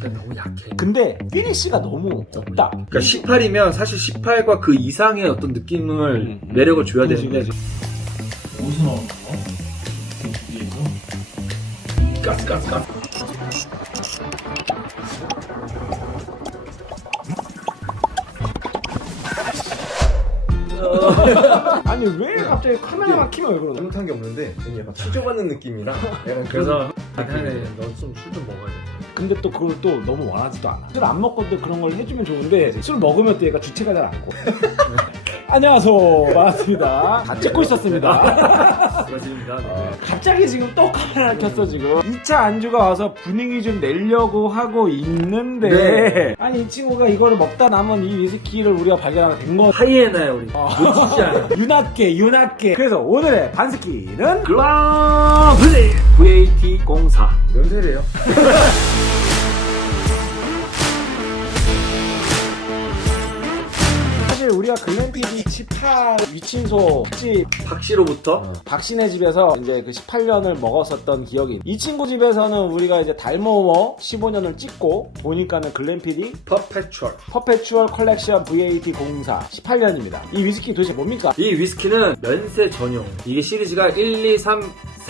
그러 너무 약해. 근데 피니쉬가 너무 없다. 그러니까 18이면 사실 18과 그 이상의 어떤 느낌을 음, 음, 매력을 줘야 되는데. 무슨 어? 깍깍깍. 음. 아니 왜 갑자기 카메라 만키면왜 그러는 못한 게 없는데 약간 수조받는 느낌이라 약간 그래서 아니 너좀술좀 좀 먹어야 돼. 근데 또 그걸 또 너무 원하지도 않아. 술 안 먹고데 그런 걸 해주면 좋은데 술 먹으면 또 얘가 주체가 잘안 고 안녕하세요, 반갑습니다. 다 찍고 옆에 있었습니다. 옆에 어, 네. 갑자기 지금 네. 또카메라 켰어 지금. 네. 2차 안주가 와서 분위기 좀 내려고 하고 있는데 네. 아니 이 친구가 이거를 먹다 남은 이 위스키를 우리가 발견하게 된 거. 하이에나요 우리. 어. 아, 진짜. 유나케 유나케. 그래서 오늘의 반스키는 글라블리 VAT04. 면세래요 우리가 글랜비비치 8 18... 위친소 박씨로부터 어. 박씨네 집에서 이제 그 18년을 먹었었던 기억이 이 친구 집에서는 우리가 이제 달모어 15년을 찍고 보니까는 글랜피디 퍼페츄얼 퍼페추얼 컬렉션 VAT 공사 18년입니다 이 위스키 도대체 뭡니까? 이 위스키는 면세 전용 이게 시리즈가 1, 2, 3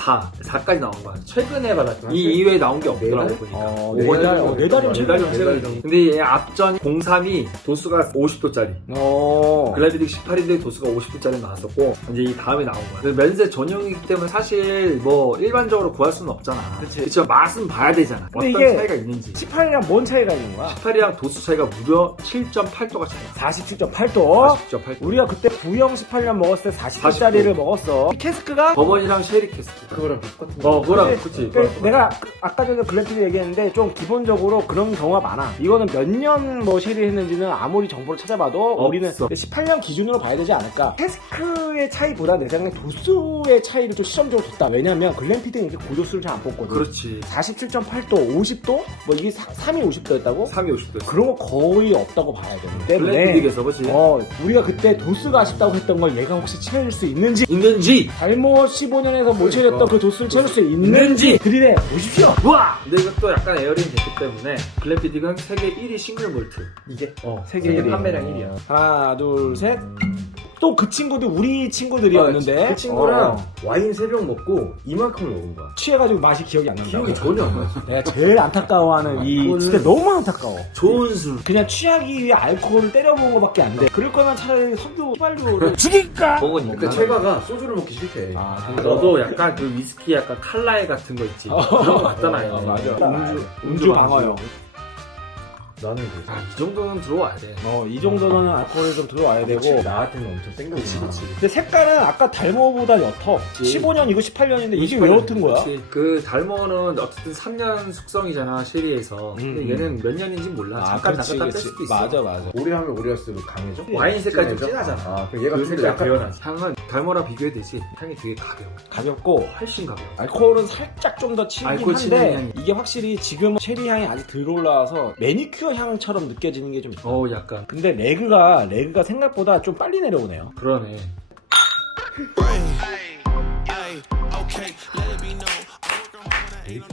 4, 까지 나온 거야. 최근에 받았던아이 이외에 나온 게 없더라고, 보니까. 네 달, 보니까. 아, 오, 네 달이면 네 달이면 네네네 세달이 네 근데 얘 앞전 03이 도수가 50도짜리. 글라이드릭 18인데 도수가 50도짜리 나왔었고, 이제 이 다음에 나온 거야. 면세 전용이기 때문에 사실 뭐 일반적으로 구할 수는 없잖아. 그치. 그쵸, 맛은 봐야 되잖아. 어떤 차이가 있는지. 18이랑 뭔 차이가 있는 거야? 18이랑 도수 차이가 무려 7.8도가 차이야. 47.8도? 47.8도. 우리가 그때 부형 18년 먹었을 때 40도짜리를 40도. 먹었어. 캐스크가? 버번이랑 쉐리 캐스크. 그거랑 똑같은 거. 어, 뭐거랑 그치. 그, 그러니까 그, 내가 아까 전에 글램핑드 얘기했는데 좀 기본적으로 그런 경우가 많아. 이거는 몇 년 뭐 시리 했는지는 아무리 정보를 찾아봐도 없어. 우리는 18년 기준으로 봐야 되지 않을까. 테스크의 차이보다 내장의 도수의 차이를 좀 실험적으로 줬다. 왜냐면 하글램드는이제 고도수를 잘 안 뽑거든. 그렇지. 47.8도, 50도? 뭐 이게 3위 50도였다고? 3위 50도. 그런 거 거의 없다고 봐야 되는 때 글램핑에서 보지. 어, 우리가 그때 도수가 아쉽다고 했던 걸 얘가 혹시 채울 수 있는지. 있는지. 잘못 15년에서 못 채웠다. 그러니까. 어떤 그 도수를 도수. 도스. 채울 수 있는지 그린에 보십시오 와 근데 이거 또 약간 에어링 됐기 때문에 글램피디가 세계 1위 싱글 몰트 이게 어 세계, 세계 1위 판매량 1위야 하나 둘셋 음... 또그 친구도 우리 친구들이었는데 어, 그, 그 친구랑 어. 와인 세병 먹고 이만큼 먹은 거 취해가지고 맛이 기억이 안 난다 기억이 그러니까. 전혀 안 나지 내가 제일 안타까워하는 이 그건... 진짜 너무 안타까워 좋은 술 그냥 취하기 위해 알코올을 때려 먹은 거밖에 안돼 그럴 거면 차라리 석유 휘발유를 죽일까? 그으니까 최가가 어, 소주를 먹기 싫대 아, 그래서... 너도 약간 그 위스키 약간 칼라의 같은 거 있지 어, 그런 거 같잖아요 어, 맞아 음주 음주 방어용 음주 방어여. 방어여. 나는 그래서 아, 이 정도는 들어와야 돼. 어, 이 정도는 어. 알코올이 좀 들어와야 되고 그치. 나한테는 엄청 땡겨지. 근데 색깔은 아까 달모보다 옅어. 그치. 15년 이거 18년인데 이게 18년. 은 거야? 그치. 그 달모는 어쨌든 3년 숙성이잖아 시리에서. 음, 근데 음. 얘는 몇 년인지 몰라. 아, 잠깐 그치, 나갔다 뺄수 있어. 맞아 맞아. 오래하면 오래할수록 강해져. 네. 와인 색깔이 아, 색깔 좀 진하잖아. 색깔 약간 향은 달모랑 비교해 되지. 향이 되게 가벼워. 가볍고 훨씬 가벼워. 알코올은 살짝 좀 더 친긴 한데 이게 확실히 지금 체리 향이 아직 들어올라와서 매니큐어 향처럼 느껴지는 게좀 어 어, 약간. 근데 레그가 레그가 생각보다 좀 빨리 내려오네요. 그러네. 음. 응.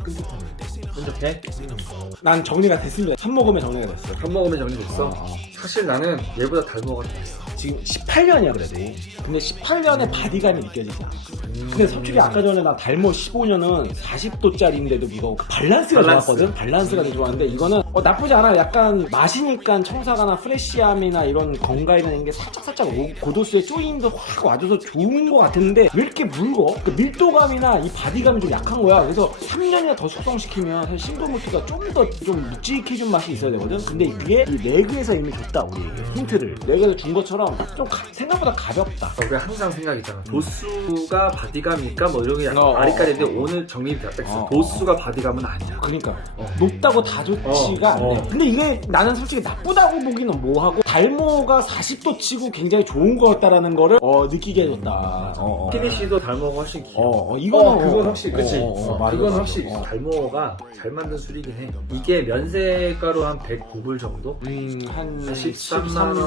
어. 난 정리가 됐습니다. 첫 먹음에 정리가 됐어. 요첫 먹음에 정리됐어. 아. 사실 나는 얘보다 달모가 좀 있어. 지금 18년이야 그래 도 근데 18년의 음... 바디감이 느껴지지 않아 음... 근데 솔직히 아까 전에 나 닮은 15년은 40도짜리인데도 이거 그 밸런스가 좋았거든? 밸런스. 밸런스가 음. 응. 좋았는데 이거는 어, 나쁘지 않아 약간 마시니까 청사가나 프레시함이나 이런 건가이라게 살짝살짝 오... 고도수의 조인도 확 와줘서 좋은 거 같은데 왜 이렇게 묽어? 그 그러니까 밀도감이나 이 바디감이 좀 약한 거야 그래서 3년이나 더 숙성시키면 사실 싱글몰티가 좀 더 좀묵직해진 맛이 있어야 되거든? 근데 이게 이 레그에서 이미 줬다 우리 힌트를 레그에서 준 것처럼 좀 가, 생각보다 가볍다. 우리 어, 가 항상 생각이잖아. 음. 응. 도수가 바디감이니까뭐 이런 게 어, 아리까리인데 어. 오늘 정리를 딱 했어. 어, 도수가 바디감은 아니야. 그러니까. 어. 높다고 다 좋지가 않네. 어. 어. 근데 이게 나는 솔직히 나쁘다고 보기는 뭐하고. 달모가 40도 치고 굉장히 좋은 것 같다라는 것을 느끼게 음, 해줬다. 음, 어, t c 도 달모가 훨씬 귀 어, 이건, 어, 그건 확실히. 어, 어, 그치. 어, 어, 맞아, 어, 건 확실히. 달모가 잘 만든 술이긴 해. 이게 면세가로 한 109불 정도? 음, 한 13만원에서 13만 1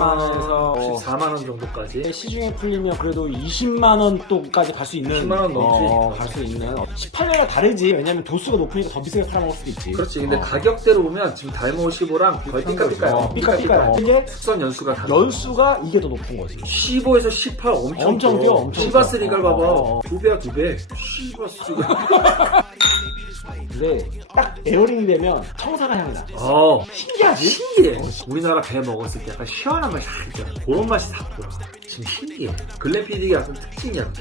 어. 4만원 정도까지. 시중에 풀리면 그래도 20만원 또까지 갈 수 있는. 20만원 넘지. 갈 수 있는. 18년이랑 다르지. 왜냐면 도수가 높으니까 더 비싸게 팔아먹을 수도 있지. 그렇지. 근데 어. 가격대로 보면 지금 달모 15랑 거의 삐까삐까요. 삐까삐같은게특성 연수가 갑니다. 연수가 이게 더 높은 거지. 15에서 18 엄청, 엄청 뛰어. 엄청 시바스 리갈 봐봐. 두 배야 두 배. 시바스 리갈. 근데 딱 에어링이 되면 청사가 향이다. 어. 신기하지? 신기해. 어. 우리나라 배 먹었을 때 약간 시원한 맛이 살짝 있잖아. 그런 맛이 나 들어. 지금 신기해. 글램피디가 약간 특징이야.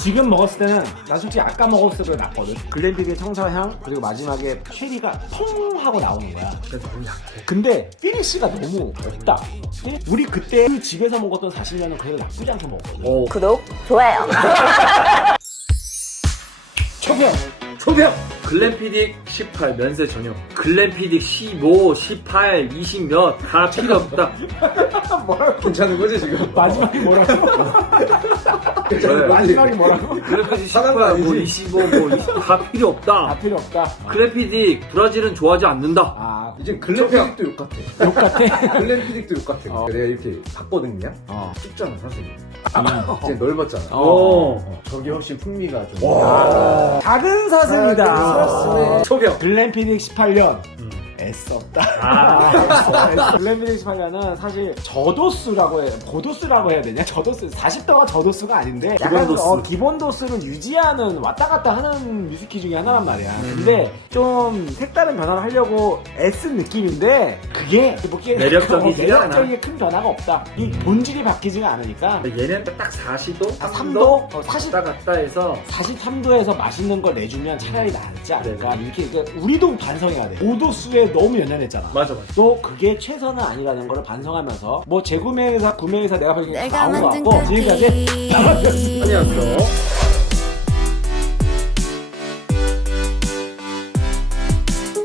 지금 먹었을 때는 나 솔직히 아까 먹었을 때도 낫거든. 글램피디의 청사향 그리고 마지막에 캐리가펑 하고 나오는 거야. 그래서 너무 약해. 근데 피니쉬가 너무 없다. 우리 그때 그 집에서 먹었던 사실년은 그래도 나쁘지 않게 먹었거든. 어. 구독 좋아요. 초병 초병. 글램피딕 18 면세 전용 글램피딕 15 18 20 몇 다 차가워. 필요 없다 괜찮은 거야? 거지 지금 마지막이 뭐라고 괜찮 마지막이 뭐라고 글램피딕 18뭐 25다 필요 없다 다 필요 없다 글램피딕 아. 브라질은 좋아하지 않는다 아, 이제 글램피딕도 욕같아 욕같아? 글램피딕도 욕같아 어. 내가 이렇게 바거든요 어. 쉽잖아 사실 음. 아, 아, 이제 어. 넓었잖아. 어. 어. 어. 저기 훨씬 풍미가 좀. 와. 작은 사슴이다 아, 소았으네 초병. 글 18년. 음. 애써 없다. 블렌딩 1 8면은 사실 저도수라고 해요 고도수라고 해야 되냐? 저도수, 40도가 저도수가 아닌데, 기본 도수. 어, 는 유지하는 왔다 갔다 하는 뮤직키 중에 하나란 말이야. 음, 네, 근데 음. 좀 색다른 변화를 하려고 애쓴 느낌인데, 그게, 뭐, 그게 매력적이지 그, 어, 매력적이 않아. 매력적인 큰 변화가 없다. 이 본질이 바뀌지가 않으니까. 얘네는 딱 40도? 아, 3도? 어, 40, 왔다 갔다 해서. 43도에서 맛있는 걸 내주면 차라리 낫지 않을까. 그래, 이렇게, 그러니까 우리도 반성해야 돼. 고도수에 너무 연연했잖아. 맞아, 맞아. 또 그게 최선은 아니라는 걸 반성하면서 뭐 재구매회사, 구매회사 내가 봐도 나온 것 같고 지금까지 나왔습니다. 안녕하세요.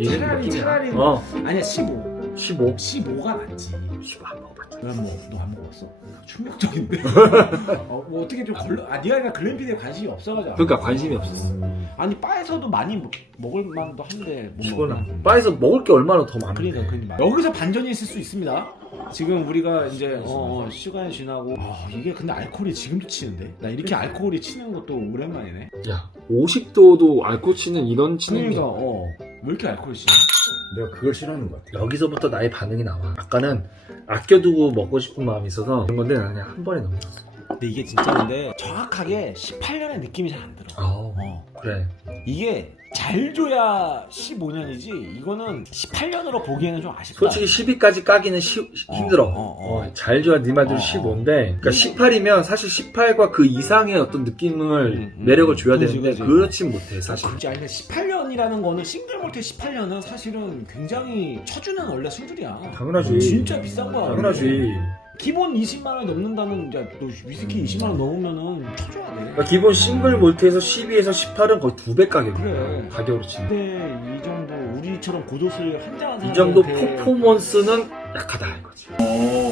Yeah. 차라리, 차라리. 나. 어. 아니야, 15. 15? 15가 맞지. 15한먹어봤자너 뭐, 너안 뭐, 먹었어? 충격적인데. 어, 떻게좀걸로 아, 니가 그냥 글램핑에 관심이 없어가지고. 그러니까 관심이 없었어. 아니, 바에서도 많이 뭐, 먹, 을 만도 한데. 뭐 죽어나. 바에서 먹을 게 얼마나 더 많아. 니까 그러니까. 그러니까, 그러니까 여기서 반전이 있을 수 있습니다. 아, 지금 우리가 아, 이제 아, 어, 시간 이 지나고 아, 이게 근데 알코올이 지금도 치는데 나 이렇게 그치? 알코올이 치는 것도 오랜만이네. 야 50도도 알코올 치는 이런 치는 그러왜 그러니까, 어. 이렇게 알코올 치냐? 내가 그걸 싫어하는 것 같아. 여기서부터 나의 반응이 나와. 아까는 아껴두고 먹고 싶은 마음이 있어서 그런 건데 나 그냥 한 번에 넘겼어. 근데 이게 진짜 근데 정확하게 18년의 느낌이 잘 안 들어. 어, 어, 그래. 이게 잘 줘야 15년이지 이거는 18년으로 보기에는 좀 아쉽다. 솔직히 12까지 까기는 쉬, 힘들어. 어, 어, 어, 잘 줘야 네 말대로 어, 어. 15인데 그러니까 18이면 사실 18과 그 이상의 어떤 느낌을 음, 음, 매력을 줘야 음, 음. 되는데 음, 음. 그렇지, 그렇지. 그렇진 못해 사실. 그치, 아니, 18년이라는 거는 싱글 몰트 18년은 사실은 굉장히 쳐주는 원래 술들이야. 당연하지. 진짜 비싼 거야. 당연하지. 거 기본 20만 원 넘는다는 이제 또 위스키 음. 20만 원 맞아. 넘으면은 초조하 그러니까 기본 싱글 몰트에서 12에서 18은 거의 두배 가격이에요. 그래. 가격으로 치면. 근데 이 정도 우리처럼 고도수 한잔한이 정도 퍼포먼스는 되게... 약하다 이 거지. 어.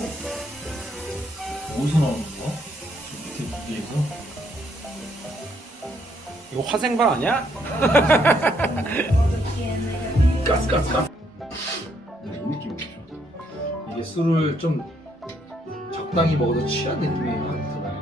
어디서 나오는 거? 위스서 이거 화생방 아니야? 까스까스까스이 느낌이 이게 술을 좀 적당히 먹어서 취한 느낌이에요.